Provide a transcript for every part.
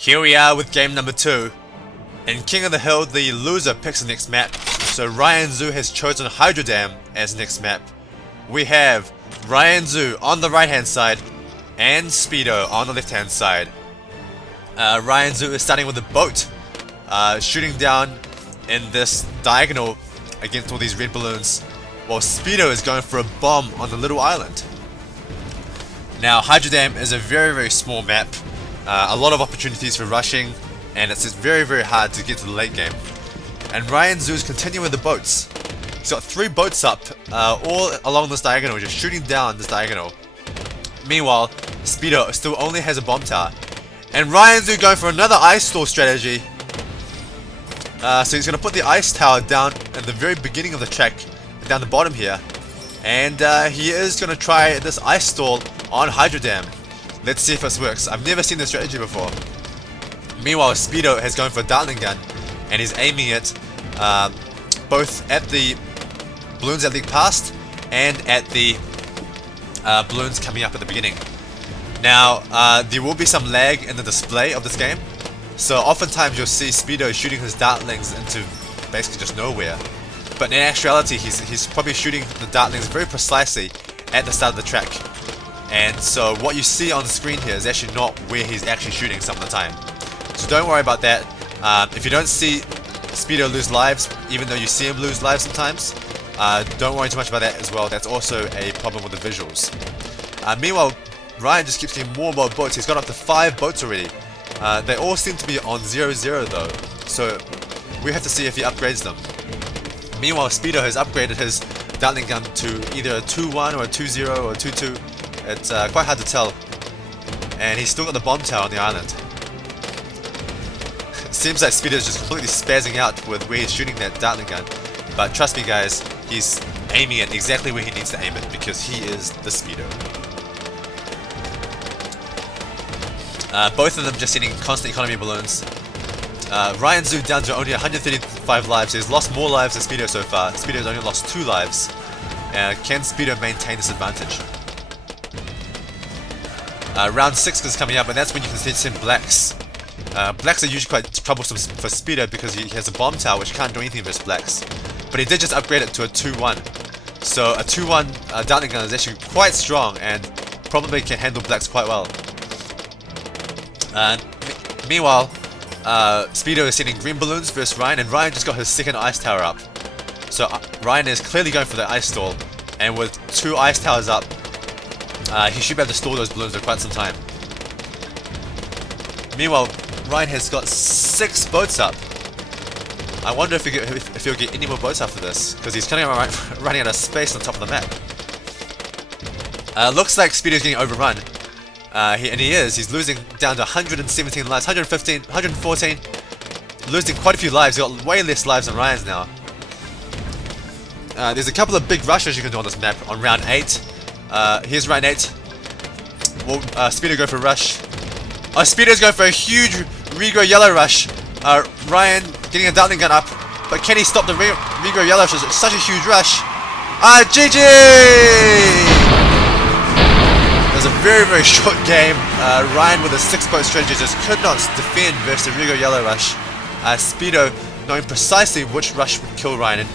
Here we are with game number 2. In King of the Hill, the loser picks the next map, so Ryan Zhu has chosen Hydro Dam as next map. We have Ryan Zhu on the right hand side and sPedo on the left hand side. Ryan Zhu is starting with a boat, shooting down in this diagonal against all these red balloons, while sPedo is going for a bomb on the little island. Now Hydro Dam is a very small map, a lot of opportunities for rushing, and it's very hard to get to the late game. And Ryan Zhu is continuing with the boats. He's got 3 boats up, all along this diagonal, just shooting down this diagonal. Meanwhile, sPedo still only has a bomb tower. And Ryan Zhu going for another ice stall strategy. So he's going to put the ice tower down at the very beginning of the track, down the bottom here. And he is going to try this ice stall on Hydro Dam. Let's see if this works. I've never seen this strategy before. Meanwhile, sPedo has gone for a Dartling gun, and he's aiming it both at the balloons that leak past and at the balloons coming up at the beginning. Now, there will be some lag in the display of this game, so oftentimes you'll see sPedo shooting his Dartlings into basically just nowhere. But in actuality, he's probably shooting the Dartlings very precisely at the start of the track. And so what you see on the screen here is actually not where he's actually shooting some of the time. So don't worry about that. If you don't see sPedo lose lives, even though you see him lose lives sometimes, don't worry too much about that as well. That's also a problem with the visuals. Meanwhile, Ryan just keeps getting more and more boats. He's got up to 5 boats already. They all seem to be on 0-0 though, so we have to see if he upgrades them. Meanwhile, sPedo has upgraded his Dartling gun to either a 2-1 or a 2-0 or a 2-2. It's quite hard to tell. And he's still got the bomb tower on the island. It seems like sPedo is just completely spazzing out with where he's shooting that Dartling gun. But trust me guys, he's aiming it exactly where he needs to aim it because he is the sPedo. Both of them just sending constant economy balloons. Ryan Zhu down to only 135 lives. He's lost more lives than sPedo so far. sPedo's only lost 2 lives. Can sPedo maintain this advantage? Round 6 is coming up, and that's when you can send blacks. Blacks are usually quite troublesome for sPedo because he has a bomb tower which can't do anything versus blacks. But he did just upgrade it to a 2-1. So a 2-1 Dartling gun is actually quite strong and probably can handle blacks quite well. Meanwhile, sPedo is sending green balloons versus Ryan, and Ryan just got his second ice tower up. So Ryan is clearly going for the ice stall, and with 2 ice towers up, he should be able to store those balloons for quite some time. Meanwhile, Ryan has got 6 boats up. I wonder if he'll get any more boats after this, because he's kind of running out of space on top of the map. Looks like sPedo's getting overrun. And he is. He's losing down to 117 lives, 115, 114. Losing quite a few lives. He's got way less lives than Ryan's now. There's a couple of big rushes you can do on this map on round 8. Here's round 8. Will sPedo go for a rush? Oh, sPedo's going for a huge regrow yellow rush. Ryan getting a Dartling gun up, but can he stop the regrow yellow rush? It's such a huge rush. GG! It was a very short game. Ryan with a 6-boat strategy just could not defend versus the regrow yellow rush. sPedo knowing precisely which rush would kill Ryan, and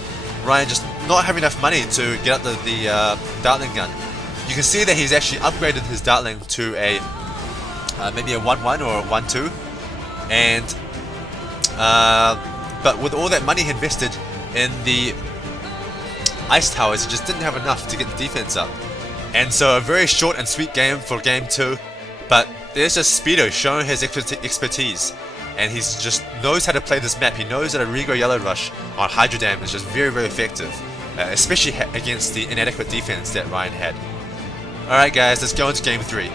Ryan just not having enough money to get up the Dartling gun. You can see that he's actually upgraded his Dartling to a maybe a 1-1 or a 1-2, and but with all that money he invested in the ice towers, he just didn't have enough to get the defense up. And so a very short and sweet game for game 2, but there's just sPedo showing his expertise, and he just knows how to play this map. He knows that a regrow yellow rush on Hydro Dam is just very effective, especially against the inadequate defense that Ryan had. Alright guys, let's go into game 3.